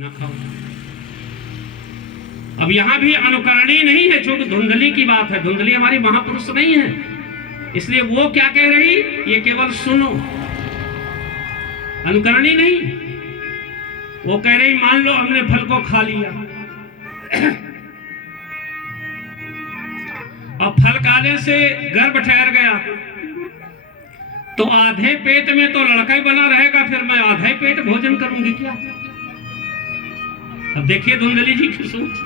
न खाओ। अब यहां भी अनुकरणी नहीं है, जो धुंधली की बात है। धुंधली हमारी महापुरुष नहीं है, इसलिए वो क्या कह रही, ये केवल सुनो, अनुकरणी नहीं। वो कह रही मान लो हमने फल को खा लिया और फल खाने से गर्भ ठहर गया तो आधे पेट में तो लड़का ही बना रहेगा, फिर मैं आधे पेट भोजन करूंगी क्या? अब देखिए धुंधली जी की सोच।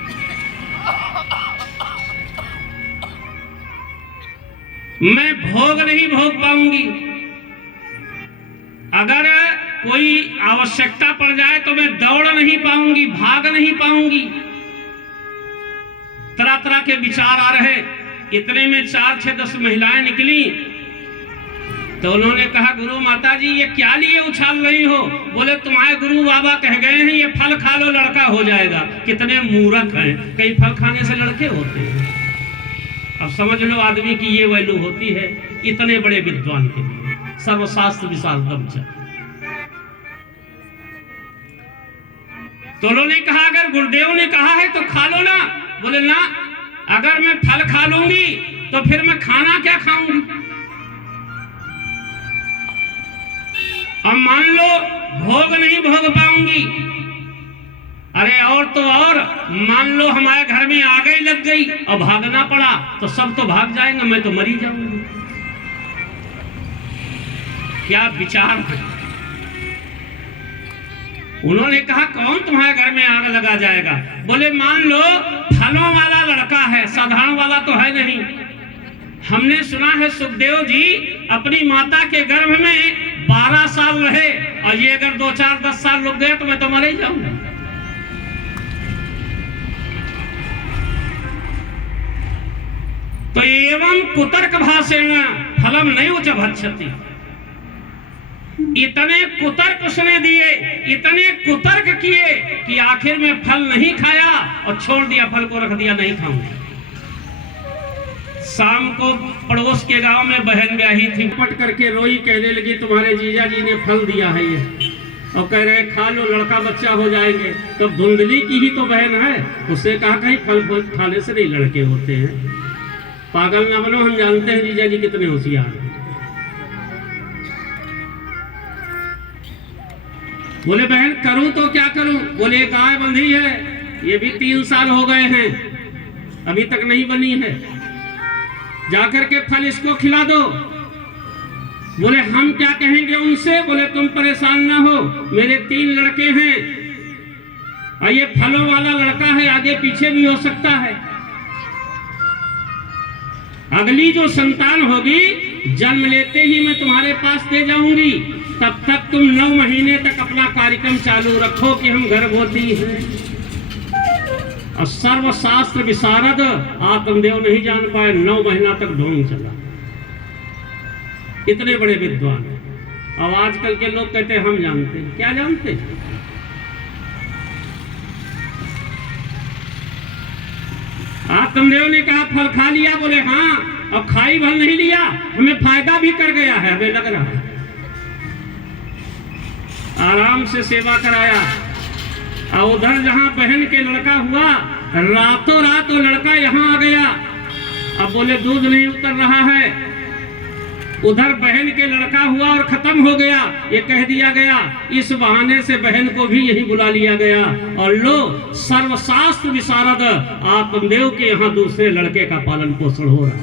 मैं भोग नहीं भोग पाऊंगी, अगर कोई आवश्यकता पड़ जाए तो मैं दौड़ नहीं पाऊंगी, भाग नहीं पाऊंगी। तरह तरह के विचार आ रहे। इतने में 4, 6, 10 महिलाएं निकली तो उन्होंने कहा गुरु माता जी ये क्या लिए उछाल रही हो? बोले तुम्हारे गुरु बाबा कह गए हैं ये फल खा लो लड़का हो जाएगा। कितने मूर्ख हैं, कई फल खाने से लड़के होते हैं। अब समझ लो आदमी की ये वैल्यू होती है इतने बड़े विद्वान के लिए, सर्वशास्त्र विशारदम च। तो उन्होंने कहा अगर गुरुदेव ने कहा है तो खा लो ना। बोले ना, अगर मैं फल खा लूंगी तो फिर मैं खाना क्या खाऊंगी? अब मान लो भोग नहीं भोग पाऊंगी, अरे और तो और मान लो हमारे घर में आग ही लग गई और भागना पड़ा तो सब तो भाग जाएंगे, मैं तो मरी जाऊंगी। क्या विचार है? उन्होंने कहा कौन तुम्हारे घर में आग लगा जाएगा? बोले मान लो फलों वाला लड़का है, साधारण वाला तो है नहीं। हमने सुना है सुखदेव जी अपनी माता के गर्भ में 12 साल रहे और ये अगर 2, 4, 10 साल रुक गए तो मैं तो मर ही जाऊंगा। तो एवं कुतर्क भाषेण फलम नहीं उच भक्षति। इतने कुतर्क उसने दिए, इतने कुतर्क किए कि आखिर में फल नहीं खाया और छोड़ दिया, फल को रख दिया नहीं खाऊंगा। शाम को पड़ोस के गांव में बहन ब्याही थी, पट करके रोई, कहने लगी तुम्हारे जीजा जी ने फल दिया है ये, और कह रहे खा लो लड़का बच्चा हो जाएंगे। तो धुंधली की ही तो बहन है, उससे कहा कहीं फल खाने से नहीं लड़के होते हैं। पागल ना बनो, हम जानते हैं जीजा जी कितने होशियार हैं। बोले बहन करूं तो क्या करूं? बोले गाय बंधी है, ये भी 3 साल हो गए हैं, अभी तक नहीं बनी है, जाकर के फल इसको खिला दो। बोले हम क्या कहेंगे उनसे? बोले तुम परेशान ना हो, मेरे 3 लड़के हैं और ये फलों वाला लड़का है, आगे पीछे भी हो सकता है। अगली जो संतान होगी जन्म लेते ही मैं तुम्हारे पास दे जाऊंगी, तब तक तुम 9 महीने तक अपना कार्यक्रम चालू रखो कि हम गर्भवती हैं। और सर्वशास्त्र विशारद आत्मदेव नहीं जान पाए, 9 महीना तक ढोंग चला। इतने बड़े विद्वान। अब आजकल के लोग कहते हैं हम जानते हैं, क्या जानते हैं? आत्मदेव ने कहा फल खा लिया? बोले हाँ, और खाई भर नहीं लिया, हमें फायदा भी कर गया है, हमें लग रहा है। आराम से सेवा कराया और उधर जहां बहन के लड़का हुआ, रातों रात वो लड़का यहाँ आ गया। अब बोले दूध नहीं उतर रहा है, उधर बहन के लड़का हुआ और खत्म हो गया, ये कह दिया गया। इस बहाने से बहन को भी यही बुला लिया गया और लो सर्वशास्त्र विशारद आत्मदेव के यहाँ दूसरे लड़के का पालन पोषण हो रहा है।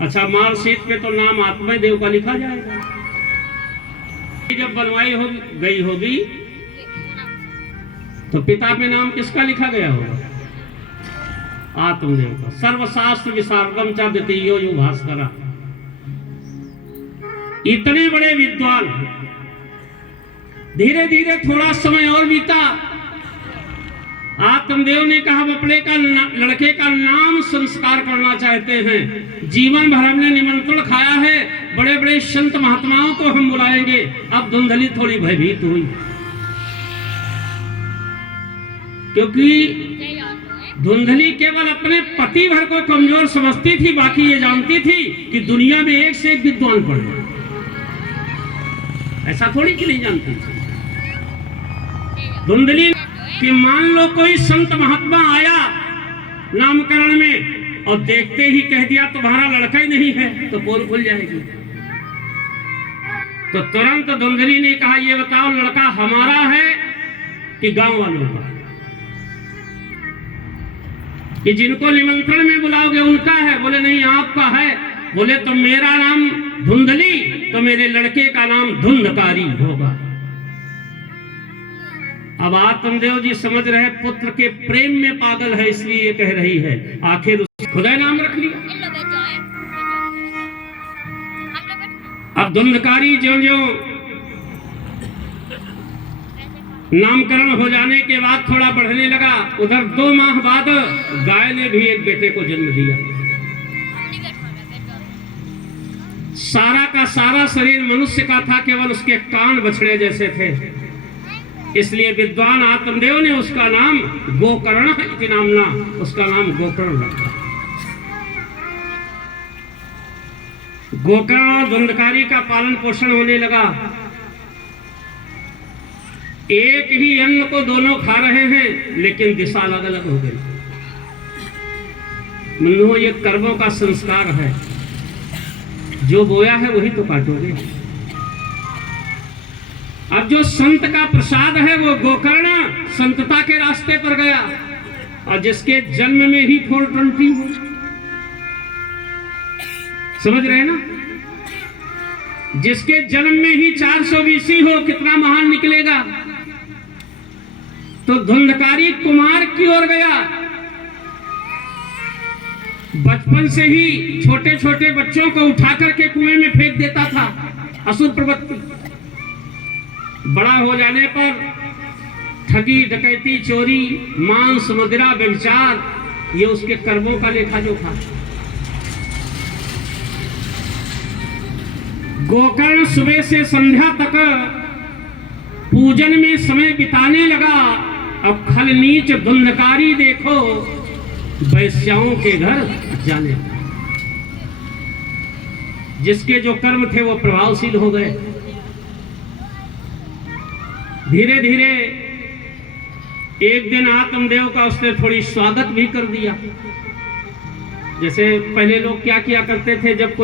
अच्छा, मार्कशीट पे तो नाम आत्मदेव का लिखा जाएगा। जब बनवाई हो गई होगी तो पिता पे नाम किसका लिखा गया होगा? आत्मदेव का। सर्वशास्त्र विशारदम च द्वितीयो यो भास्करा। इतने बड़े विद्वान। धीरे धीरे थोड़ा समय और बीता। आत्मदेव ने कहा अपने का लड़के का नाम संस्कार करना चाहते हैं। जीवन भर हमने निमंत्रण खाया है, बड़े बड़े संत महात्माओं को हम बुलाएंगे। अब धुंधली थोड़ी भयभीत हुई, क्योंकि धुंधली केवल अपने पति भर को कमजोर समझती थी, बाकी ये जानती थी कि दुनिया में एक से एक विद्वान पड़े। ऐसा थोड़ी कि नहीं जानती थी धुंधली। कि मान लो कोई संत महात्मा आया नामकरण में और देखते ही कह दिया तुम्हारा लड़का ही नहीं है, तो पोल खुल जाएगी। तो तुरंत धुंधली ने कहा ये बताओ लड़का हमारा है कि गांव वालों का, कि जिनको निमंत्रण में बुलाओगे उनका है? बोले नहीं आपका है। बोले तो मेरा नाम धुंधली तो मेरे लड़के का नाम धुंधकारी होगा। अब आत्मदेव जी समझ रहे पुत्र के प्रेम में पागल है, इसलिए ये कह रही है। आखिर उसने खुदा नाम रख लिया। अब धुंधकारी ज्यों ज्यों नामकरण हो जाने के बाद थोड़ा बढ़ने लगा, उधर 2 माह बाद गाय ने भी एक बेटे को जन्म दिया। सारा का सारा शरीर मनुष्य का था, केवल उसके कान बछड़े जैसे थे, इसलिए विद्वान आत्मदेव ने उसका नाम गोकर्ण इति नामना, उसका नाम गोकर्ण रखा। गोकर्ण धुंधकारी का पालन पोषण होने लगा। एक ही अन्न को दोनों खा रहे हैं, लेकिन दिशा अलग अलग हो गई। मनो ये कर्मों का संस्कार है, जो बोया है वही तो काटोगे। अब जो संत का प्रसाद है वो गोकर्ण संतता के रास्ते पर गया, और जिसके जन्म में ही 420 हो, समझ रहे ना, जिसके जन्म में ही 420 हो, कितना महान निकलेगा। तो धुंधकारी कुमार की ओर गया। बचपन से ही छोटे छोटे बच्चों को उठा करके कुएं में फेंक देता था, असुर प्रवृत्ति। बड़ा हो जाने पर ठगी डकैती चोरी मांस मदिरा व्यभिचार, ये उसके कर्मों का लेखा जोखा। गोकर्ण सुबह से संध्या तक पूजन में समय बिताने लगा। अब खल नीच धुंधकारी देखो वैश्याओं के घर जाने लगा। जिसके जो कर्म थे वो प्रभावशील हो गए। धीरे धीरे एक दिन आत्मदेव का उसने थोड़ी स्वागत भी कर दिया। जैसे पहले लोग क्या किया करते थे, जब कोई